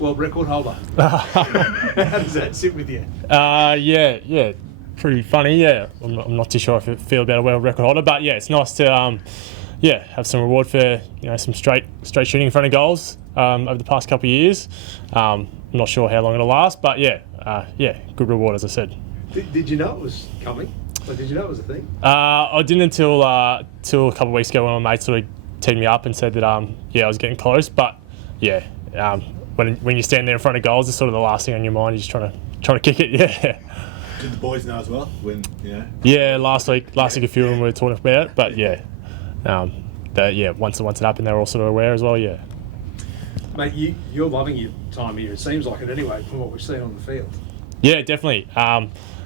world record holder. How does that sit with you? Yeah, pretty funny. Yeah, I'm not too sure if I feel about a world record holder, but yeah, it's nice to have some reward for some straight shooting in front of goals over the past couple of years. I'm not sure how long it'll last, but good reward, as I said. Did you know it was coming? Like, did you know it was a thing? I didn't until a couple of weeks ago when my mate sort of teed me up and said that I was getting close. But when you stand there in front of goals, it's sort of the last thing on your mind. You're just trying to kick it. Yeah. Did the boys know as well? Yeah, last week a few of them were talking about it, but once it happened, they were all sort of aware as well. Yeah. Mate, you're loving your time here. It seems like it anyway, from what we've seen on the field. Yeah, definitely.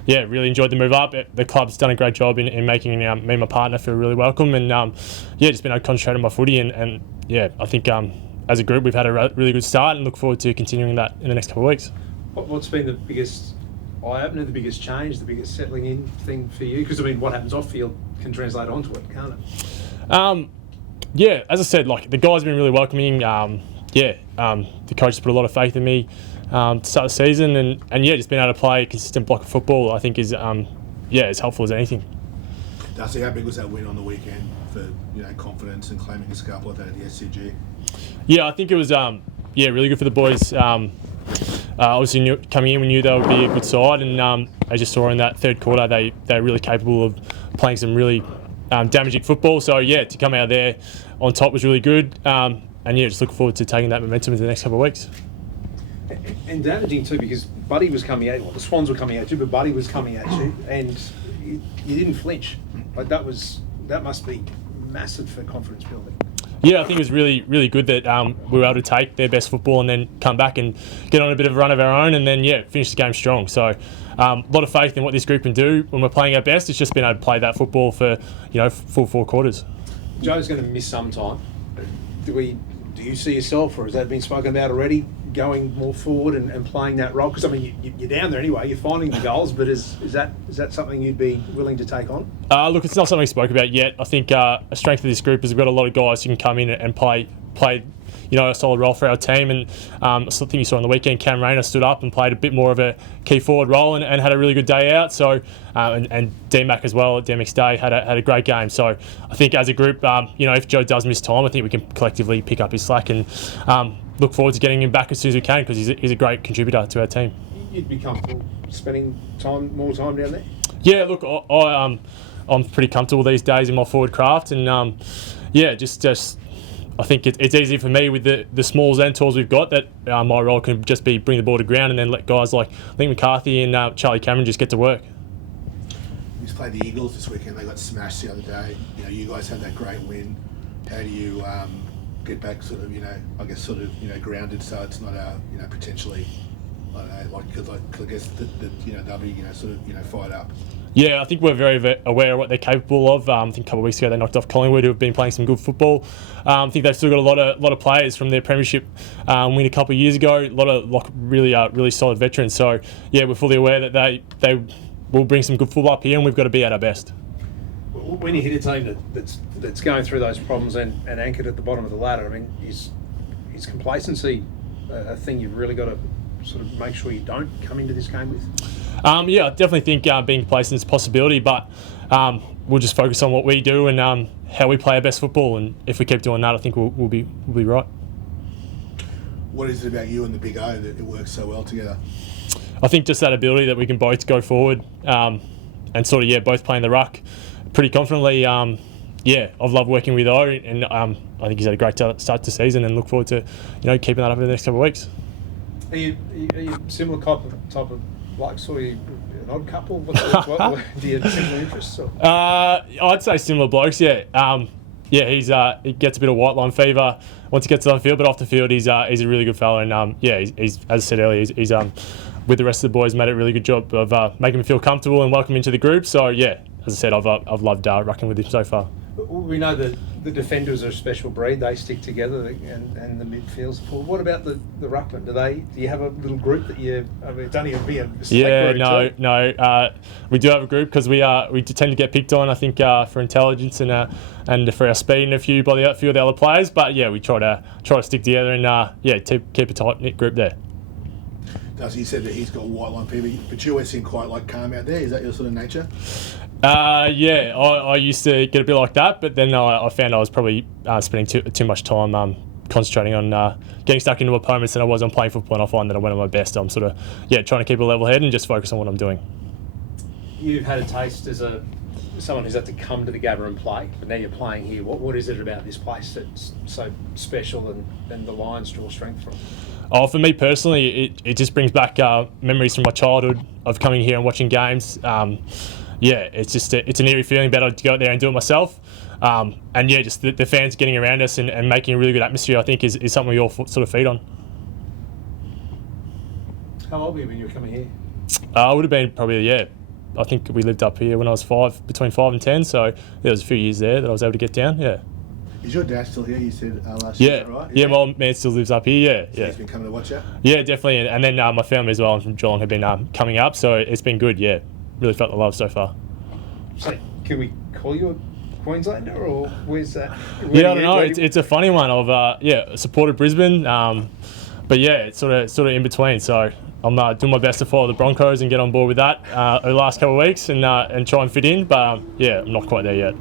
Really enjoyed the move up. The club's done a great job in making me and my partner feel really welcome, and just been able to concentrate on my footy, and I think as a group we've had a really good start and look forward to continuing that in the next couple of weeks. What's been the biggest eye-opener, the biggest change, the biggest settling in thing for you? Because what happens off field can translate onto it, can't it? As I said, like the guys have been really welcoming. The coach has put a lot of faith in me to start the season, and just being able to play a consistent block of football, I think is as helpful as anything. Darcy, how big was that win on the weekend for confidence and claiming a scarf like that at the SCG? Yeah, I think it was really good for the boys. Obviously, coming in, we knew they would be a good side, and as you saw in that third quarter, they're really capable of playing some really damaging football. So to come out there on top was really good, just look forward to taking that momentum into the next couple of weeks. And damaging too, because Buddy was coming at you. Well, the Swans were coming at you, but Buddy was coming at you, and you didn't flinch. Like that must be massive for confidence building. Yeah, I think it was really, really good that we were able to take their best football and then come back and get on a bit of a run of our own, and then finish the game strong. So a lot of faith in what this group can do when we're playing our best. It's just been able to play that football for full 4 quarters. Joe's going to miss some time. Do you see yourself, or has that been spoken about already, going more forward and playing that role? Because you're down there anyway. You're finding the goals, but is that something you'd be willing to take on? Look, it's not something we spoke about yet. I think a strength of this group is we've got a lot of guys who can come in and play a solid role for our team. And I think you saw on the weekend, Cam Rayner stood up and played a bit more of a key forward role and had a really good day out. So and D-Mac as well at DMX Day had a great game. So I think as a group, if Joe does miss time, I think we can collectively pick up his slack and look forward to getting him back as soon as we can, because he's a great contributor to our team. You'd be comfortable spending more time down there? Yeah, look, I'm pretty comfortable these days in my forward craft, and just I think it's easy for me with the smalls and talls we've got that my role can just be bring the ball to ground and then let guys like Link McCarthy and Charlie Cameron just get to work. You just played the Eagles this weekend. They got smashed the other day. You guys had that great win. How do you get back grounded so it's not potentially, I guess they'll be fired up? Yeah, I think we're very aware of what they're capable of. I think a couple of weeks ago they knocked off Collingwood, who have been playing some good football. I think they've still got a lot of players from their premiership win a couple of years ago. A lot of really solid veterans. So we're fully aware that they will bring some good football up here, and we've got to be at our best. When you hit a team that's going through those problems and anchored at the bottom of the ladder, I mean, is complacency a thing you've really got to sort of make sure you don't come into this game with? I definitely think being complacent is a possibility, but we'll just focus on what we do and how we play our best football, and if we keep doing that, I think we'll be right. What is it about you and the Big O that it works so well together? I think just that ability that we can both go forward and sort of both playing the ruck pretty confidently. I've loved working with O, and I think he's had a great start to the season, and look forward to keeping that up over the next couple of weeks. Are you similar type of blokes, or are you an odd couple? Do you have similar interests? I'd say similar blokes. He gets a bit of white line fever once he gets on the field, but off the field he's a really good fellow, and he's as I said earlier, he's with the rest of the boys made a really good job of making him feel comfortable and welcome into the group. So as I said, I've loved rucking with him so far. We know that the defenders are a special breed. They stick together, and the midfields. What about the ruckman? Do you have a little group that you? I mean, it's only be a select group. No. We do have a group because we tend to get picked on. I think for intelligence and for our speed and a few of the other players. But yeah, we try to stick together and keep a tight knit group there. Darcy, you said that he's got white line people, but you always seem quite like calm out there. Is that your sort of nature? Yeah, I used to get a bit like that, but then I found I was probably spending too much time concentrating on getting stuck into opponents than I was on playing football, and I find that when I'm my best, I'm sort of trying to keep a level head and just focus on what I'm doing. You've had a taste as someone who's had to come to the Gabba and play, but now you're playing here. What is it about this place that's so special and the Lions draw strength from? Oh, for me personally, it just brings back memories from my childhood of coming here and watching games. It's just it's an eerie feeling better to go out there and do it myself. Just the fans getting around us and making a really good atmosphere, I think, is something we all sort of feed on. How old were you when you were coming here? I would have been probably, I think we lived up here when I was between 5 and 10, so there was a few years there that I was able to get down, Is your dad still here? You said last year, right? Yeah, my man still lives up here, So he's been coming to watch you? Yeah, definitely. And then my family as well, I'm from Geelong, have been coming up, so it's been good, Really felt the love so far. So, can we call you a Queenslander, or where's that? I don't know. It's a funny one. I've supported Brisbane, but it's sort of in between. So I'm doing my best to follow the Broncos and get on board with that over the last couple of weeks and try and fit in. But I'm not quite there yet.